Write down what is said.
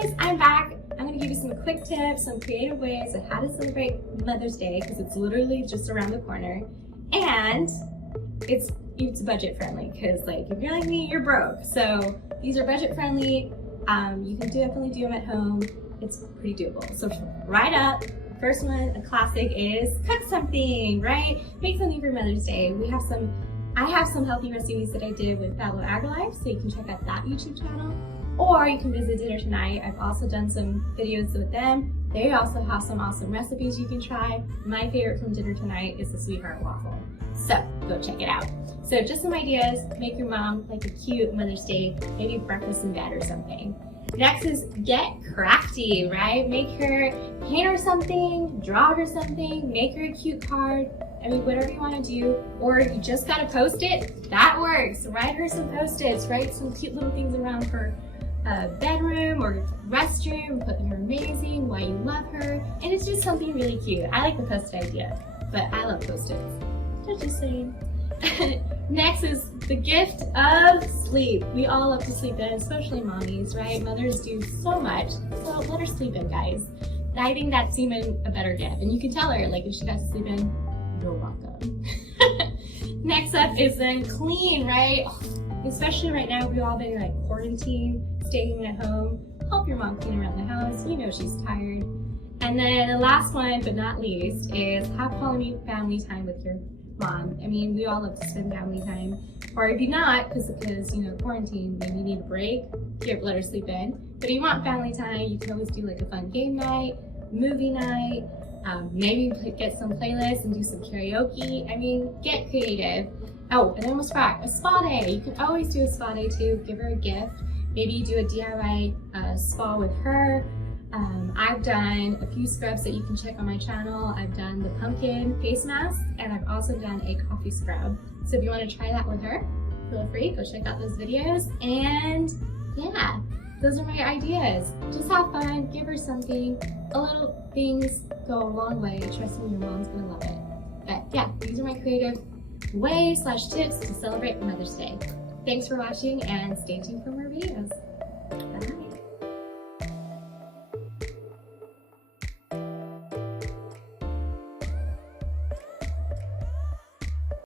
guys, I'm back. I'm gonna give you some quick tips, some creative ways of how to celebrate Mother's Day because it's literally just around the corner, and it's budget friendly because like if you're like me, you're broke. So these are budget friendly. You can definitely do them at home. It's pretty doable. So right up, first one, a classic is cook something, right? Make something for Mother's Day. I have some healthy recipes that I did with Fellow AgriLife, so you can check out that YouTube channel. Or you can visit Dinner Tonight. I've also done some videos with them. They also have some awesome recipes you can try. My favorite from Dinner Tonight is the Sweetheart Waffle. So go check it out. So just some ideas, make your mom like a cute Mother's Day, maybe breakfast in bed or something. Next is get crafty, right? Make her, paint her something, draw her something, make her a cute card. I mean, whatever you want to do, or you just gotta post it, that works. Write her some post-its, write some cute little things around her bedroom or restroom, put you're amazing, why you love her, and it's just something really cute. I like the post-it idea, but I love post-its. Just saying. Next is the gift of sleep. We all love to sleep in, especially mommies, right? Mothers do so much, so let her sleep in, guys. I think that's even a better gift, and you can tell her, like, if she got to sleep in, you're welcome. Next up is then clean, right? Especially right now, we've all been like quarantined, staying at home. Help your mom clean around the house. You know she's tired. And then the last one, but not least, is have quality family time with your mom. I mean, we all love to spend family time. Or if you not, because you know, quarantine, maybe you need a break, let her sleep in. But if you want family time, you can always do like a fun game night, movie night, maybe get some playlists and do some karaoke. I mean, get creative. Oh, and I almost forgot, a spa day. You can always do a spa day too. Give her a gift. Maybe you do a DIY spa with her. I've done a few scrubs that you can check on my channel. I've done the pumpkin face mask, and I've also done a coffee scrub. So if you want to try that with her, feel free, go check out those videos. And yeah, those are my ideas. Just have fun, give her something. A little things go a long way. Trust me, your mom's gonna love it. But yeah, these are my creative ways / tips to celebrate Mother's Day. Thanks for watching and stay tuned for more videos.